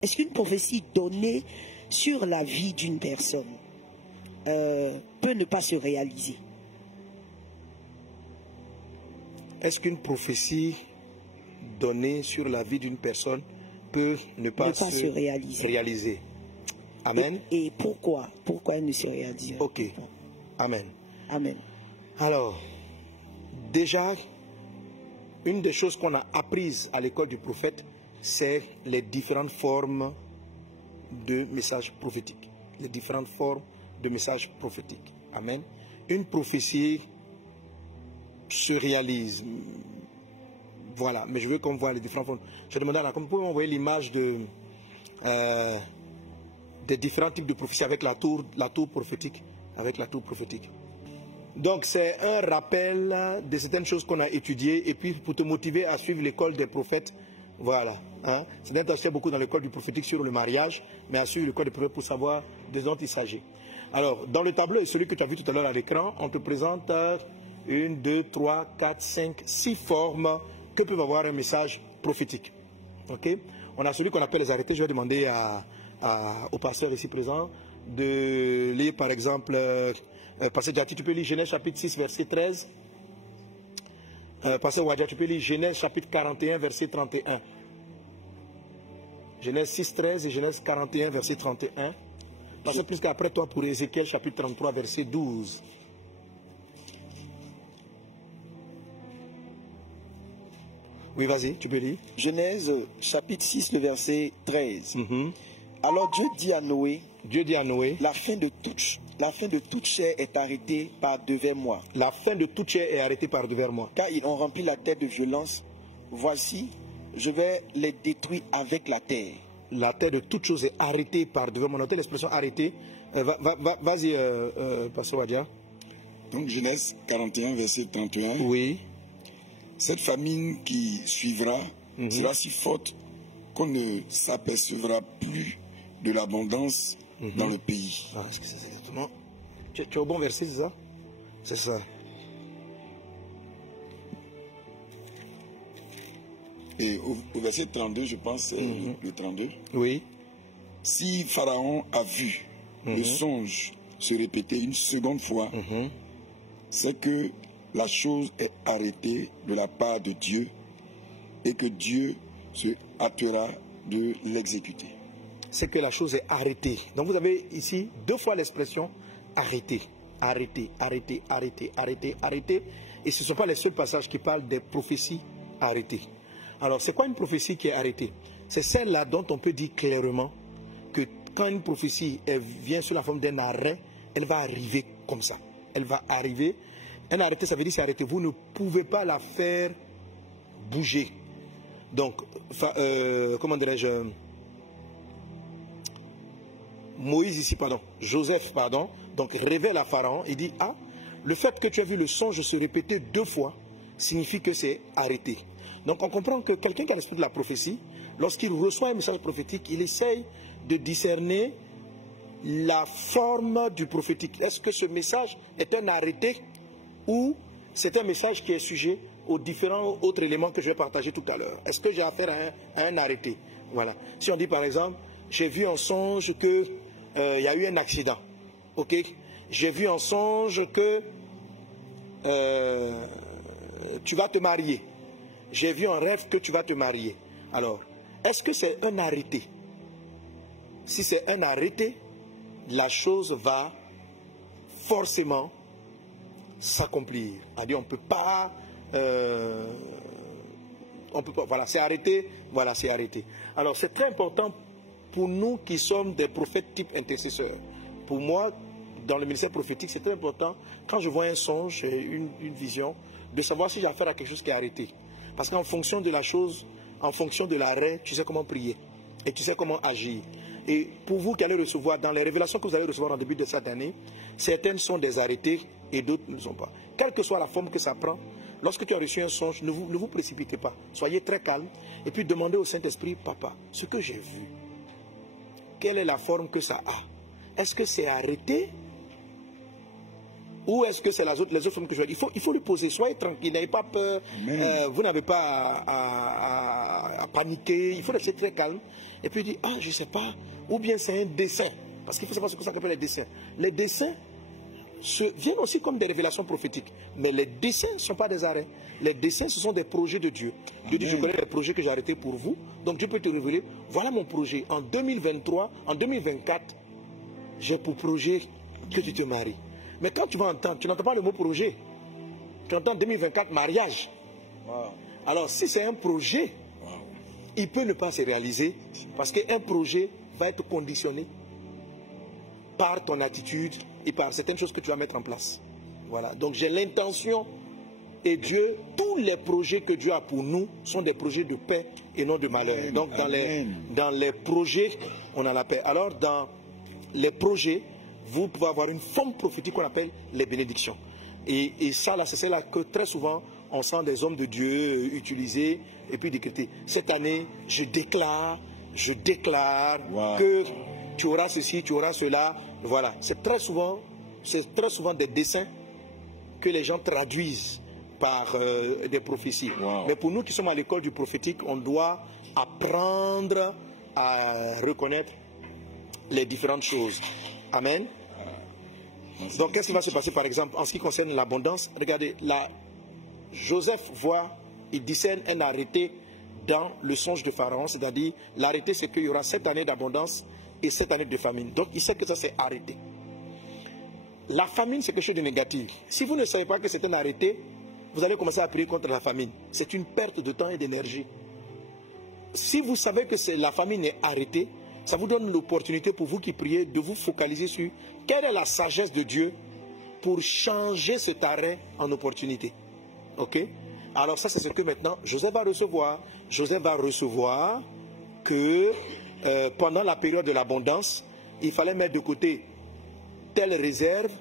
Est-ce qu'une prophétie donnée sur la vie d'une personne peut ne pas se réaliser? Est-ce qu'une prophétie donnée sur la vie d'une personne peut ne pas se réaliser? Amen. Et pourquoi? Pourquoi elle ne se réalise pas? Ok. Amen. Amen. Alors, déjà, une des choses qu'on a apprises à l'école du prophète, c'est les différentes formes de messages prophétiques. Les différentes formes de messages prophétiques. Amen. Une prophétie se réalise. Voilà, mais je veux qu'on voit les différentes formes. Je demandais à la comme vous pouvez m'envoyer l'image de des différents types de prophéties avec la tour prophétique. Avec la tour prophétique. Donc c'est un rappel de certaines choses qu'on a étudiées et puis pour te motiver à suivre l'école des prophètes. Voilà. Hein? C'est d'être beaucoup dans l'école du prophétique sur le mariage, mais à suivre l'école des prophètes pour savoir de dont il s'agit. Alors, dans le tableau, celui que tu as vu tout à l'heure à l'écran, on te présente 1, 2, 3, 4, 5, 6 formes que peuvent avoir un message prophétique. Okay? On a celui qu'on appelle les arrêtés. Je vais demander au pasteur ici présent de lire par exemple, Pasteur Djati, tu peux lire Genèse chapitre 6, verset 13. Pasteur Wadja, tu peux lire Genèse chapitre 41, verset 31. Genèse 6, 13 et Genèse 41, verset 31. Pasteur plus qu'après toi pour Ézéchiel chapitre 33, verset 12. Oui, vas-y, tu peux lire. Genèse chapitre 6, le verset 13. Alors Dieu dit à Noé, la fin de toute chair est arrêtée par devers moi. La fin de toute chair est arrêtée par devers moi. Car ils ont rempli la terre de violence. Voici, je vais les détruire avec la terre. La terre de toute chose est arrêtée par devers moi. Notez l'expression arrêtée. Vas-y, Pasteur Wadia. Donc Genèse 41, verset 31. Oui. Cette famine qui suivra sera si forte qu'on ne s'apercevra plus de l'abondance dans le pays. Ah, est-ce que c'est exactement... Tu es au bon verset, c'est ça? C'est ça. Et au verset 32, je pense, le 32. Oui. Si Pharaon a vu le songe se répéter une seconde fois, c'est que la chose est arrêtée de la part de Dieu et que Dieu se hâtera de l'exécuter. C'est que la chose est arrêtée. Donc vous avez ici 2 fois l'expression arrêter, arrêter, arrêter, arrêter, arrêter, arrêter. Et ce ne sont pas les seuls passages qui parlent des prophéties arrêtées. Alors c'est quoi une prophétie qui est arrêtée? C'est celle-là dont on peut dire clairement que quand une prophétie vient sous la forme d'un arrêt, elle va arriver comme ça. Elle va arriver. Un arrêté, ça veut dire c'est arrêté. Vous ne pouvez pas la faire bouger. Donc, comment dirais-je, Moïse ici, pardon, Joseph, pardon, donc révèle à Pharaon, il dit, ah, le fait que tu as vu le songe se répéter 2 fois, signifie que c'est arrêté. Donc on comprend que quelqu'un qui a l'esprit de la prophétie, lorsqu'il reçoit un message prophétique, il essaye de discerner la forme du prophétique. Est-ce que ce message est un arrêté ou c'est un message qui est sujet aux différents autres éléments que je vais partager tout à l'heure? Est-ce que j'ai affaire à un arrêté? Voilà. Si on dit par exemple, j'ai vu en songe que il y a eu un accident. Ok? J'ai vu en songe que tu vas te marier. J'ai vu en rêve que tu vas te marier. Alors, est-ce que c'est un arrêté? Si c'est un arrêté, la chose va forcément s'accomplir. On peut pas, voilà, c'est arrêté, voilà, c'est arrêté. Alors, c'est très important pour nous qui sommes des prophètes type intercesseurs. Pour moi, dans le ministère prophétique, c'est très important, quand je vois un songe, une vision, de savoir si j'ai affaire à quelque chose qui est arrêté. Parce qu'en fonction de la chose, en fonction de l'arrêt, tu sais comment prier. Et tu sais comment agir. Et pour vous qui allez recevoir, dans les révélations que vous allez recevoir en début de cette année, certaines sont des arrêtés et d'autres ne le sont pas. Quelle que soit la forme que ça prend, lorsque tu as reçu un songe, ne vous précipitez pas. Soyez très calme et puis demandez au Saint-Esprit, Papa, ce que j'ai vu, quelle est la forme que ça a? Est-ce que c'est arrêté Ou est-ce que c'est les autres femmes que je vais dire? Il faut lui poser. Soyez tranquille, n'ayez pas peur. Vous n'avez pas à paniquer. Il faut rester très calme. Et puis il dit, ah, je ne sais pas. Ou bien c'est un dessin. Parce qu'il faut savoir ce que ça s'appelle les dessins. Les dessins viennent aussi comme des révélations prophétiques. Mais les dessins ne sont pas des arrêts. Les dessins, ce sont des projets de Dieu. Dieu dit, je connais les projets que j'ai arrêtés pour vous. Donc Dieu peut te révéler, voilà mon projet. En 2023, en 2024, j'ai pour projet que tu te maries. Mais quand tu vas entendre, tu n'entends pas le mot projet. Tu entends 2024, mariage. Alors si c'est un projet, il peut ne pas se réaliser. Parce qu'un projet va être conditionné par ton attitude et par certaines choses que tu vas mettre en place. Voilà. Donc j'ai l'intention, et Dieu, tous les projets que Dieu a pour nous sont des projets de paix et non de malheur. Donc dans les projets, on a la paix. Alors dans les projets, vous pouvez avoir une forme prophétique qu'on appelle les bénédictions. Et ça, là, c'est celle-là que très souvent, on sent des hommes de Dieu utiliser et puis décréter. Cette année, je déclare que tu auras ceci, tu auras cela. Voilà, c'est très souvent des dessins que les gens traduisent par des prophéties. Mais pour nous qui sommes à l'école du prophétique, on doit apprendre à reconnaître les différentes choses. Amen. Donc qu'est-ce qui va se passer par exemple en ce qui concerne l'abondance? Regardez, là, Joseph voit, il discerne un arrêté dans le songe de Pharaon, c'est-à-dire l'arrêté c'est qu'il y aura 7 années d'abondance et 7 années de famine. Donc il sait que ça c'est arrêté. La famine c'est quelque chose de négatif. Si vous ne savez pas que c'est un arrêté, vous allez commencer à prier contre la famine. C'est une perte de temps et d'énergie. Si vous savez que la famine est arrêtée, ça vous donne l'opportunité pour vous qui priez de vous focaliser sur quelle est la sagesse de Dieu pour changer cet arrêt en opportunité. Ok? Alors ça c'est ce que maintenant Joseph va recevoir. Joseph va recevoir que pendant la période de l'abondance, il fallait mettre de côté telle réserve.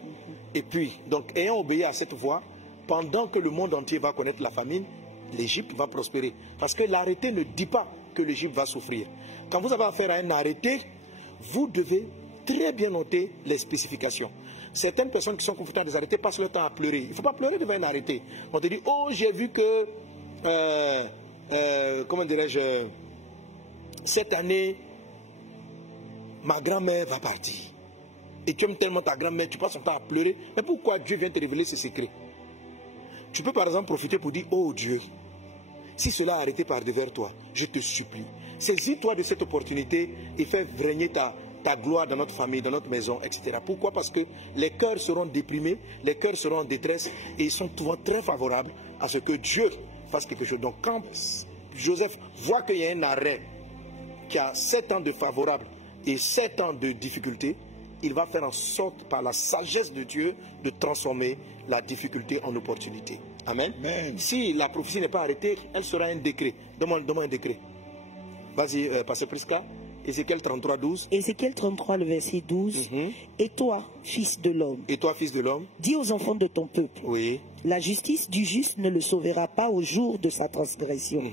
Et puis, donc ayant obéi à cette voie, pendant que le monde entier va connaître la famine, l'Égypte va prospérer. Parce que l'arrêté ne dit pas que l'Égypte va souffrir. Quand vous avez affaire à un arrêté, vous devez très bien noter les spécifications. Certaines personnes qui sont confrontées à des arrêtés passent leur temps à pleurer. Il ne faut pas pleurer devant un arrêté. On te dit, oh, j'ai vu que, comment dirais-je, cette année, ma grand-mère va partir. Et tu aimes tellement ta grand-mère, tu passes ton temps à pleurer. Mais pourquoi Dieu vient te révéler ce secret? Tu peux par exemple profiter pour dire, oh Dieu, si cela a arrêté par devers toi, je te supplie, saisis-toi de cette opportunité et fais régner ta gloire dans notre famille, dans notre maison, etc. Pourquoi? Parce que les cœurs seront déprimés, les cœurs seront en détresse et ils sont souvent très favorables à ce que Dieu fasse quelque chose. Donc quand Joseph voit qu'il y a un arrêt qui a 7 ans de favorable et 7 ans de difficulté, il va faire en sorte, par la sagesse de Dieu, de transformer la difficulté en opportunité. Amen. Amen. Si la prophétie n'est pas arrêtée, elle sera un décret. Demande un décret. Vas-y, Pasteur Prisca. Ézéchiel 33, 12. Ézéchiel 33, le verset 12. Et toi, fils de l'homme. Et toi, fils de l'homme. Dis aux enfants de ton peuple. Oui. La justice du juste ne le sauvera pas au jour de sa transgression.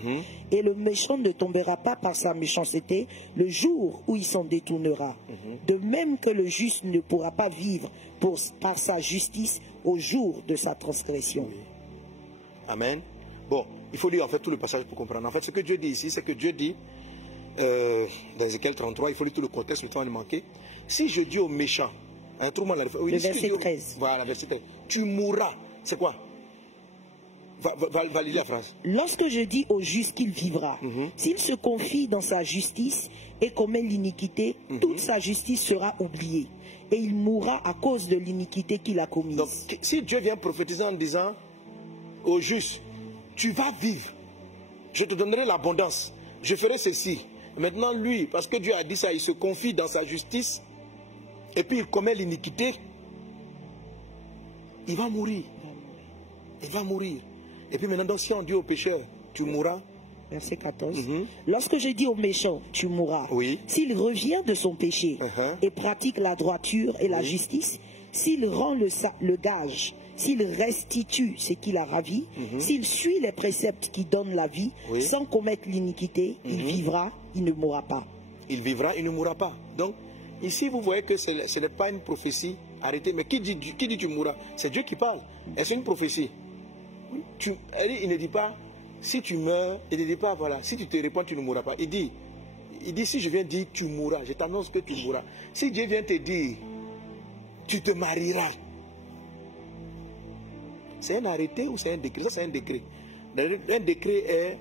Et le méchant ne tombera pas par sa méchanceté le jour où il s'en détournera. De même que le juste ne pourra pas vivre par sa justice au jour de sa transgression. Oui. Amen. Bon, il faut lire en fait tout le passage pour comprendre. En fait, ce que Dieu dit ici, c'est que Dieu dit, dans Ézéchiel 33, il faut lire tout le contexte, le temps de manquer. Si je dis aux méchants, le verset 13. Voilà, verset 13. Tu mourras. C'est quoi? Va lire la phrase. Lorsque je dis au juste qu'il vivra, s'il se confie dans sa justice et commet l'iniquité, toute sa justice sera oubliée. Et il mourra à cause de l'iniquité qu'il a commise. Donc, si Dieu vient prophétiser en disant au juste, tu vas vivre, je te donnerai l'abondance, je ferai ceci. Maintenant, lui, parce que Dieu a dit ça, il se confie dans sa justice, et puis il commet l'iniquité, il va mourir. Il va mourir. Et puis maintenant, donc, si on dit au pécheur, tu mourras. Verset 14. Lorsque je dis au méchant, tu mourras, s'il revient de son péché et pratique la droiture et la justice, s'il rend le gage, s'il restitue ce qu'il a ravi, s'il suit les préceptes qui donnent la vie, sans commettre l'iniquité, il vivra, il ne mourra pas. Il vivra, il ne mourra pas. Donc, ici, vous voyez que ce n'est pas une prophétie arrêter. Mais qui dit tu mourras? C'est Dieu qui parle. Et c'est une prophétie. Il ne dit pas, si tu meurs, il ne dit pas, voilà, si tu te répands, tu ne mourras pas. Il dit, si je viens dire tu mourras, je t'annonce que tu mourras. Si Dieu vient te dire, tu te marieras, c'est un arrêté ou c'est un décret? Ça, c'est un décret. Un décret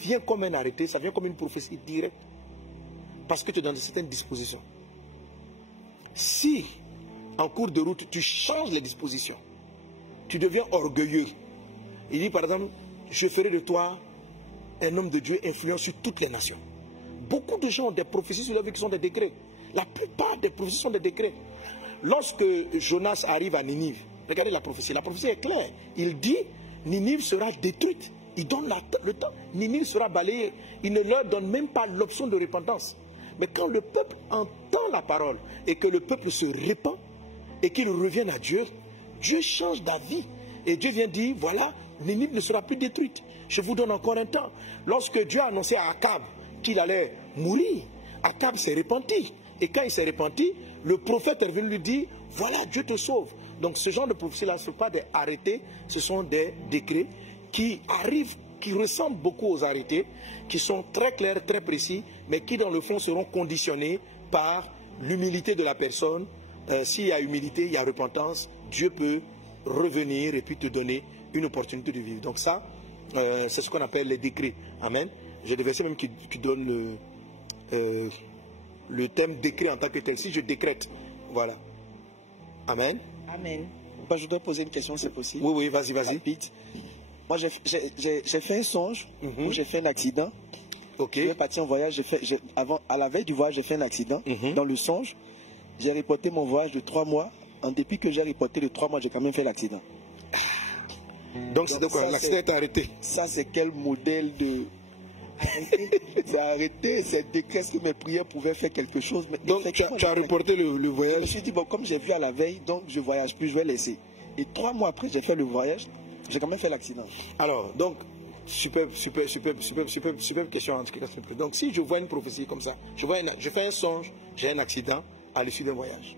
vient comme un arrêté, ça vient comme une prophétie directe. Parce que tu es dans certaines dispositions. Si, en cours de route, tu changes les dispositions, tu deviens orgueilleux. Il dit par exemple, je ferai de toi un homme de Dieu influent sur toutes les nations. Beaucoup de gens ont des prophéties sur leur vie qui sont des décrets. La plupart des prophéties sont des décrets. Lorsque Jonas arrive à Ninive, regardez la prophétie est claire. Il dit, Ninive sera détruite. Il donne le temps. Ninive sera balayée. Il ne leur donne même pas l'option de repentance. Mais quand le peuple entend la parole et que le peuple se répand et qu'il revienne à Dieu, Dieu change d'avis. Et Dieu vient dire, voilà, Ninive ne sera plus détruite. Je vous donne encore un temps. Lorsque Dieu a annoncé à Akab qu'il allait mourir, Akab s'est repenti. Et quand il s'est repenti, le prophète est venu lui dire, voilà, Dieu te sauve. Donc ce genre de prophétie-là, ce ne sont pas des arrêtés, ce sont des décrets qui arrivent, qui ressemblent beaucoup aux arrêtés, qui sont très clairs, très précis, mais qui dans le fond seront conditionnés par l'humilité de la personne. S'il y a humilité, il y a repentance, Dieu peut revenir et puis te donner une opportunité de vivre. Donc ça, c'est ce qu'on appelle les décrets. Amen. J'ai des versets même qui donnent le thème décret en tant que tel. Si je décrète, voilà. Amen. Amen. Je dois poser une question, c'est possible? Oui, vas-y. Moi, j'ai fait un songe où j'ai fait un accident. Ok. Je suis parti en voyage. À la veille du voyage, j'ai fait un accident. Dans le songe, j'ai reporté mon voyage de 3 mois. En dépit que j'ai reporté de 3 mois, j'ai quand même fait l'accident. Donc c'est quoi? L'accident est arrêté. Ça, c'est quel modèle de... C'est arrêté, c'est décret que mes prières pouvaient faire quelque chose. Mais donc tu as reporté le voyage? Je me suis dit, bon, comme j'ai vu à la veille, donc je ne voyage plus, je vais laisser. Et 3 mois après, j'ai fait le voyage, j'ai quand même fait l'accident. Alors, donc, super question. Donc si je vois une prophétie comme ça, je fais un songe, j'ai un accident à l'issue d'un voyage.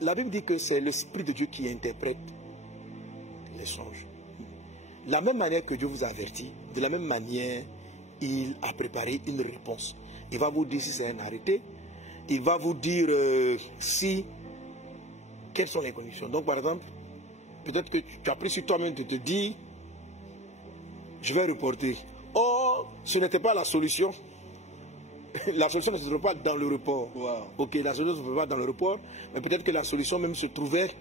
La Bible dit que c'est l'Esprit de Dieu qui interprète les songes. La même manière que Dieu vous avertit, de la même manière, il a préparé une réponse. Il va vous dire si c'est un arrêté, il va vous dire quelles sont les conditions. Donc par exemple, peut-être que tu as pris sur toi-même de te dire, je vais reporter. Or, ce n'était pas la solution. La solution ne se trouve pas dans le report. Wow. Ok, la solution ne se trouve pas dans le report, mais peut-être que la solution même se trouvait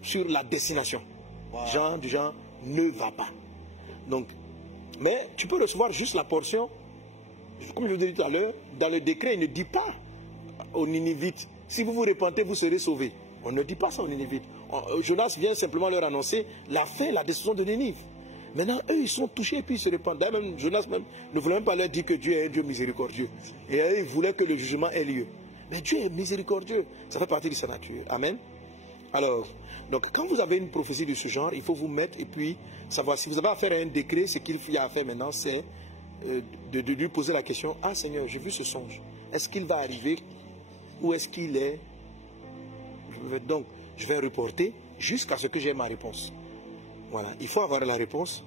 sur la destination. Wow. Du genre, ne va pas. Donc, mais tu peux recevoir juste la portion. Comme je vous ai dit tout à l'heure, dans le décret, il ne dit pas aux Ninivites, si vous vous repentez, vous serez sauvés. On ne dit pas ça aux Ninivites. Jonas vient simplement leur annoncer la fin, la décision de Ninive. Maintenant, eux, ils sont touchés et puis ils se repentent. D'ailleurs, même Jonas même, ne voulait même pas leur dire que Dieu est un Dieu miséricordieux. Et eux, ils voulaient que le jugement ait lieu. Mais Dieu est miséricordieux. Ça fait partie de sa nature. Amen. Alors, donc, quand vous avez une prophétie de ce genre, il faut vous mettre et puis savoir. Si vous avez affaire à un décret, ce qu'il y a à faire maintenant, c'est de lui poser la question, ah Seigneur, j'ai vu ce songe. Est-ce qu'il va arriver ou est-ce qu'il est... Donc, je vais reporter jusqu'à ce que j'ai ma réponse. Voilà, il faut avoir la réponse.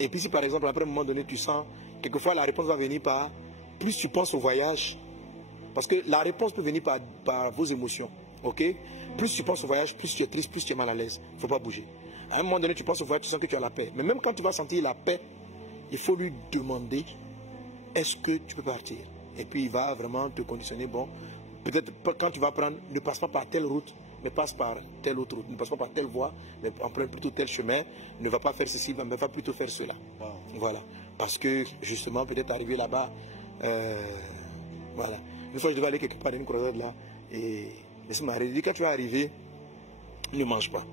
Et puis si par exemple, après un moment donné, tu sens, quelquefois la réponse va venir par, plus tu penses au voyage, parce que la réponse peut venir par vos émotions, ok? Plus tu penses au voyage, plus tu es triste, plus tu es mal à l'aise, il ne faut pas bouger. À un moment donné, tu penses au voyage, tu sens que tu as la paix. Mais même quand tu vas sentir la paix, il faut lui demander, est-ce que tu peux partir? Et puis il va vraiment te conditionner, bon, peut-être quand tu vas prendre, ne passe pas par telle route, mais passe par telle autre route, ne passe pas par telle voie, mais emprunte plutôt tel chemin, ne va pas faire ceci, mais va plutôt faire cela. Wow. Voilà. Parce que justement, peut-être arriver là-bas, voilà. Une fois, je devais aller quelque part dans une croisade là, et laisse m'a dit, quand tu vas arriver, ne mange pas.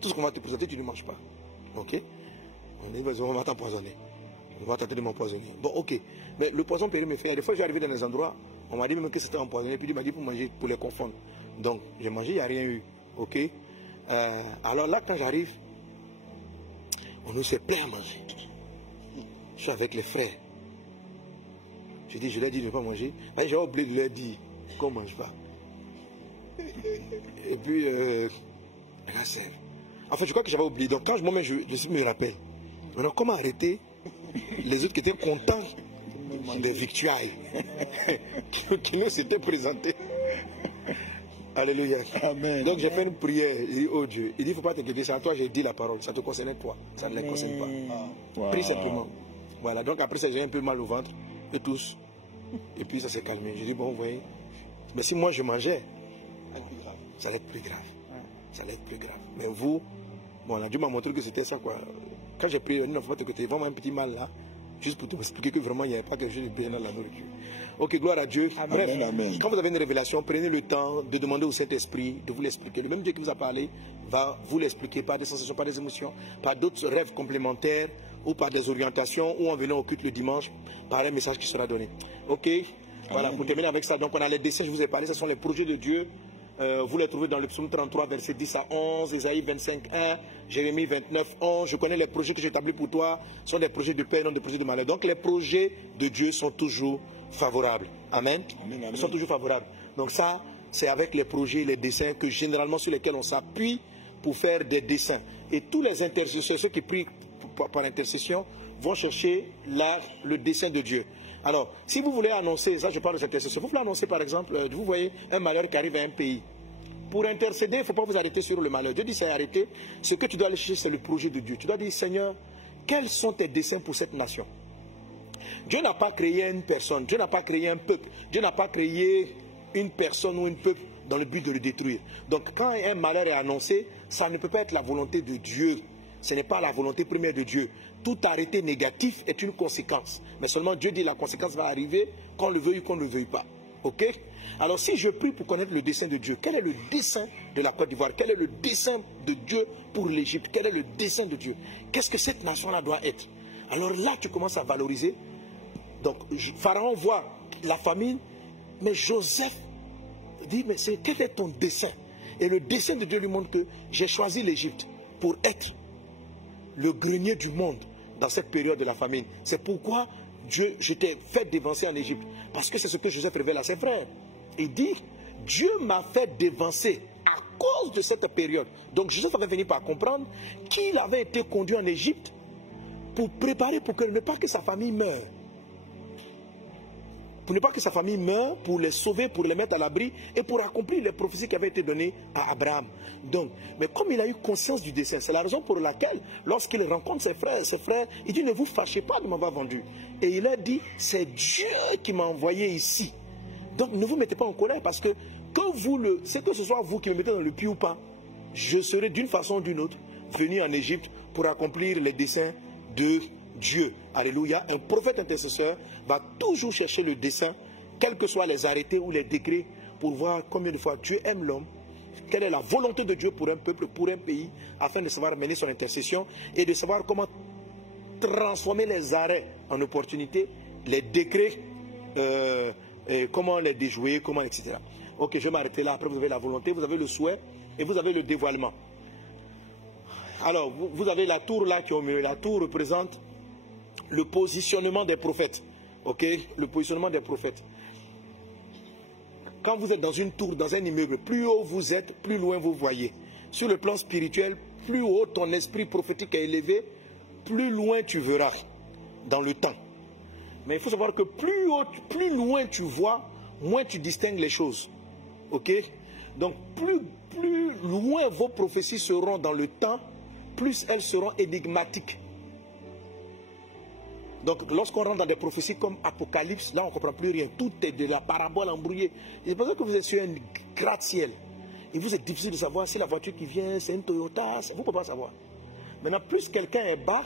Tout ce qu'on va te présenter, tu ne manges pas. Ok? On va t'empoisonner. On va tenter de m'empoisonner. Bon, ok. Mais le poison peut me faire. Des fois, j'arrivais dans des endroits, on m'a dit même que c'était empoisonné, puis il m'a dit pour manger, pour les confondre. Donc, j'ai mangé, il n'y a rien eu. Ok? Alors là, quand j'arrive, on nous fait plein à manger. Je suis avec les frères. Je leur dis de ne pas manger. J'ai oublié de leur dire. qu'on ne mange pas. Et puis, la sève. En fait, je crois que j'avais oublié. Donc, quand moi-même, je me rappelle. Alors, comment arrêter les autres qui étaient contents des victuailles qui nous s'étaient présentées? Alléluia. Amen. Donc, j'ai fait une prière. Il dit, oh Dieu, il dit, il ne faut pas t'inquiéter, c'est à toi, j'ai dit la parole. Ça te concernait toi. Ça ne les concerne pas. Wow. Prie simplement. Voilà. Donc, après ça, j'ai un peu mal au ventre. Et tous. Et puis, ça s'est calmé. J'ai dit, bon, vous voyez. Mais si moi, je mangeais, ça allait être plus grave. Ça allait être plus grave. Mais vous, bon, Dieu m'a montré que c'était ça, quoi. Quand j'ai pris une fois que tu vraiment un petit mal là, juste pour t'expliquer que vraiment, il n'y avait pas quelque chose de bien dans la nourriture. Ok, gloire à Dieu. Amen. Bref, amen. Quand vous avez une révélation, prenez le temps de demander au Saint-Esprit de vous l'expliquer. Le même Dieu qui vous a parlé va vous l'expliquer par des sensations, par des émotions, par d'autres rêves complémentaires ou par des orientations ou en venant au culte le dimanche, par un message qui sera donné. Ok, voilà, pour terminer avec ça, donc on a les dessins, je vous ai parlé, ce sont les projets de Dieu. Vous les trouvez dans le psaume 33, verset 10 à 11, Ésaïe 25, 1, Jérémie 29, 11. Je connais les projets que j'ai établis pour toi, ce sont des projets de paix, non des projets de malheur. Donc les projets de Dieu sont toujours favorables. Amen. Amen, amen. Ils sont toujours favorables. Donc ça, c'est avec les projets, les dessins que généralement sur lesquels on s'appuie pour faire des dessins. Et tous les intercesseurs, ceux qui prient par intercession, vont chercher là le dessein de Dieu. Alors, si vous voulez annoncer, ça je parle des intercesseurs, vous voulez annoncer par exemple, vous voyez un malheur qui arrive à un pays. Pour intercéder, il ne faut pas vous arrêter sur le malheur. Dieu dit c'est arrêter. Ce que tu dois aller chercher, c'est le projet de Dieu. Tu dois dire, Seigneur, quels sont tes desseins pour cette nation? Dieu n'a pas créé une personne, Dieu n'a pas créé un peuple, Dieu n'a pas créé une personne ou un peuple dans le but de le détruire. Donc quand un malheur est annoncé, ça ne peut pas être la volonté de Dieu. Ce n'est pas la volonté première de Dieu. Tout arrêté négatif est une conséquence. Mais seulement Dieu dit que la conséquence va arriver qu'on le veuille ou qu'on ne le veuille pas. Ok? Alors si je prie pour connaître le dessein de Dieu, quel est le dessein de la Côte d'Ivoire? Quel est le dessein de Dieu pour l'Égypte? Quel est le dessein de Dieu? Qu'est-ce que cette nation-là doit être? Alors là, tu commences à valoriser. Donc, Pharaon voit la famine, mais Joseph dit, mais quel est ton dessein? Et le dessein de Dieu lui montre que j'ai choisi l'Égypte pour être le grenier du monde dans cette période de la famine. C'est pourquoi je t'ai fait dévancer en Égypte. Parce que c'est ce que Joseph révèle à ses frères. Il dit, Dieu m'a fait dévancer à cause de cette période. Donc Joseph avait fini par comprendre qu'il avait été conduit en Égypte pour préparer, pour ne pas que sa famille meure. Pour ne pas que sa famille meure, pour les sauver, pour les mettre à l'abri et pour accomplir les prophéties qui avaient été données à Abraham. Donc, mais comme il a eu conscience du dessein, c'est la raison pour laquelle, lorsqu'il rencontre ses frères, il dit, ne vous fâchez pas de m'avoir vendu. Et il a dit, c'est Dieu qui m'a envoyé ici. Donc, ne vous mettez pas en colère parce que, c'est que ce soit vous qui me mettez dans le puits ou pas, je serai d'une façon ou d'une autre venu en Égypte pour accomplir les desseins de Dieu. Alléluia. Un prophète intercesseur va toujours chercher le dessein, quels que soient les arrêtés ou les décrets, pour voir combien de fois Dieu aime l'homme, quelle est la volonté de Dieu pour un peuple, pour un pays, afin de savoir mener son intercession et de savoir comment transformer les arrêts en opportunités, les décrets, comment les déjouer, comment, etc. Ok, je vais m'arrêter là. Après, vous avez la volonté, vous avez le souhait et vous avez le dévoilement. Alors, vous avez la tour là qui est au milieu. La tour représente le positionnement des prophètes. Ok? Le positionnement des prophètes. Quand vous êtes dans une tour, dans un immeuble, plus haut vous êtes, plus loin vous voyez. Sur le plan spirituel, plus haut ton esprit prophétique est élevé, plus loin tu verras dans le temps. Mais il faut savoir que plus haut, plus loin tu vois, moins tu distingues les choses. Ok? Donc plus loin vos prophéties seront dans le temps, plus elles seront énigmatiques. Donc, lorsqu'on rentre dans des prophéties comme Apocalypse, là, on ne comprend plus rien. Tout est de la parabole embrouillée. C'est pour ça que vous êtes sur un gratte-ciel. Et vous êtes difficile de savoir si la voiture qui vient, c'est une Toyota. Vous ne pouvez pas savoir. Maintenant, plus quelqu'un est bas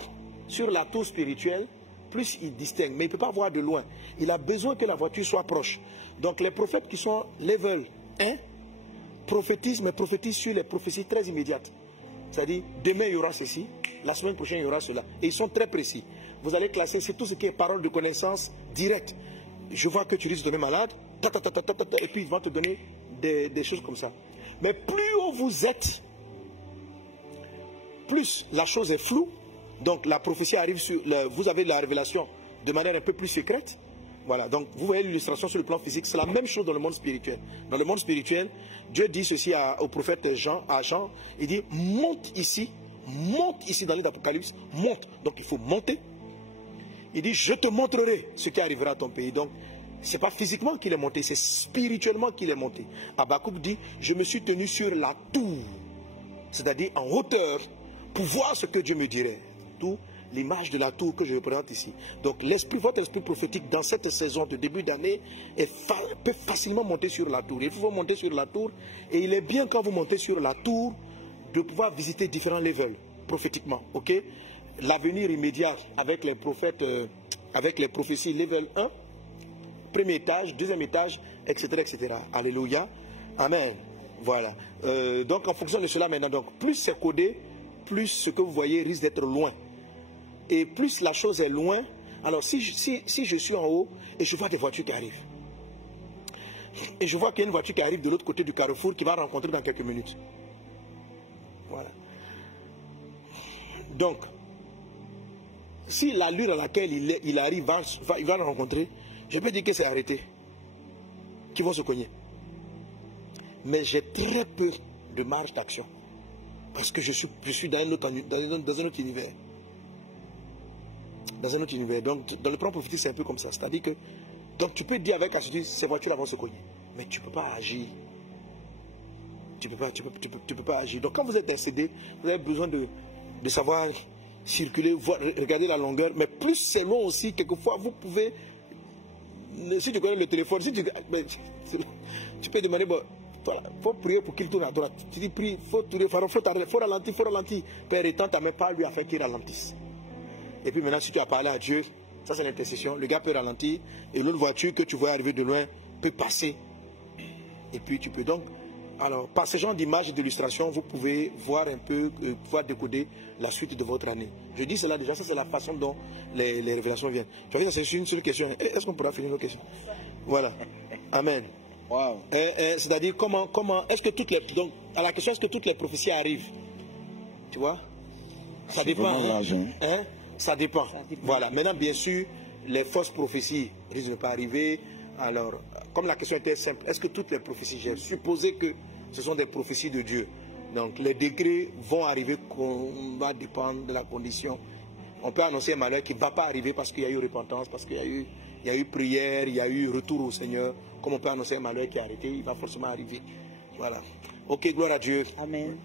sur la tour spirituelle, plus il distingue. Mais il ne peut pas voir de loin. Il a besoin que la voiture soit proche. Donc, les prophètes qui sont level 1 prophétisent, mais prophétisent sur les prophéties très immédiates. C'est-à-dire, demain, il y aura ceci. La semaine prochaine, il y aura cela. Et ils sont très précis. Vous allez classer, c'est tout ce qui est parole de connaissance directe. Je vois que tu risques de tomber malade, et puis ils vont te donner des choses comme ça. Mais plus haut vous êtes, plus la chose est floue. Donc la prophétie arrive sur, vous avez la révélation de manière un peu plus secrète. Voilà, donc vous voyez l'illustration sur le plan physique, c'est la même chose dans le monde spirituel. Dans le monde spirituel, Dieu dit ceci au prophète Jean, il dit, monte ici dans l'île d'Apocalypse, monte. Donc il faut monter. Il dit, je te montrerai ce qui arrivera à ton pays. Donc, ce n'est pas physiquement qu'il est monté, c'est spirituellement qu'il est monté. Habakkuk dit, je me suis tenu sur la tour, c'est-à-dire en hauteur, pour voir ce que Dieu me dirait. Tout l'image de la tour que je représente ici. Donc votre esprit prophétique dans cette saison de début d'année peut facilement monter sur la tour. Il faut monter sur la tour et il est bien quand vous montez sur la tour de pouvoir visiter différents levels prophétiquement. Ok? L'avenir immédiat avec les prophètes, avec les prophéties level 1, premier étage, deuxième étage, etc. etc. Alléluia. Amen. Voilà. Donc en fonction de cela maintenant, donc, plus c'est codé, plus ce que vous voyez risque d'être loin. Et plus la chose est loin, alors si je suis en haut et je vois des voitures qui arrivent, et je vois qu'il y a une voiture qui arrive de l'autre côté du carrefour qui va rencontrer dans quelques minutes. Voilà. Donc, si l'allure à laquelle il arrive il va le rencontrer, je peux dire que c'est arrêté, qu'ils vont se cogner. Mais j'ai très peu de marge d'action, parce que je suis dans un autre univers. Dans un autre univers. Donc, dans le plan prophétique, c'est un peu comme ça. C'est-à-dire que, donc tu peux dire avec assurance, ces voitures-là vont se cogner. Mais tu ne peux pas agir. Tu peux pas agir. Donc, quand vous êtes décédé, vous avez besoin de savoir circuler, regarder la longueur. Mais plus c'est long aussi, quelquefois, vous pouvez, si tu connais le téléphone, si tu peux demander, bon, voilà, il faut prier pour qu'il tourne à droite. Tu dis, prie, il faut tourner, faut ralentir. Père étant, ta main pas lui à faire qu'il ralentisse. Et puis maintenant, si tu as parlé à Dieu, ça c'est l'intercession, le gars peut ralentir et l'autre voiture que tu vois arriver de loin peut passer. Et puis tu peux donc, alors par ce genre d'image et d'illustration, vous pouvez voir un peu, pouvoir décoder la suite de votre année. Je dis cela déjà, ça c'est la façon dont les révélations viennent. Je vais dire, c'est une seule question. Est-ce qu'on pourra finir nos questions? Voilà. Amen. Wow. C'est-à-dire comment est-ce que donc à la question est-ce que toutes les prophéties arrivent? Tu vois? Ça dépend. Hein? Ça dépend. Voilà. Maintenant, bien sûr, les fausses prophéties risquent de ne pas arriver. Alors, comme la question était simple, est-ce que toutes les prophéties, j'ai supposé que ce sont des prophéties de Dieu. Donc, les degrés vont arriver, qu'on va dépendre de la condition. On peut annoncer un malheur qui ne va pas arriver parce qu'il y a eu repentance, parce qu'il y a eu prière, il y a eu retour au Seigneur. Comme on peut annoncer un malheur qui est arrêté, il va forcément arriver. Voilà. Ok, gloire à Dieu. Amen.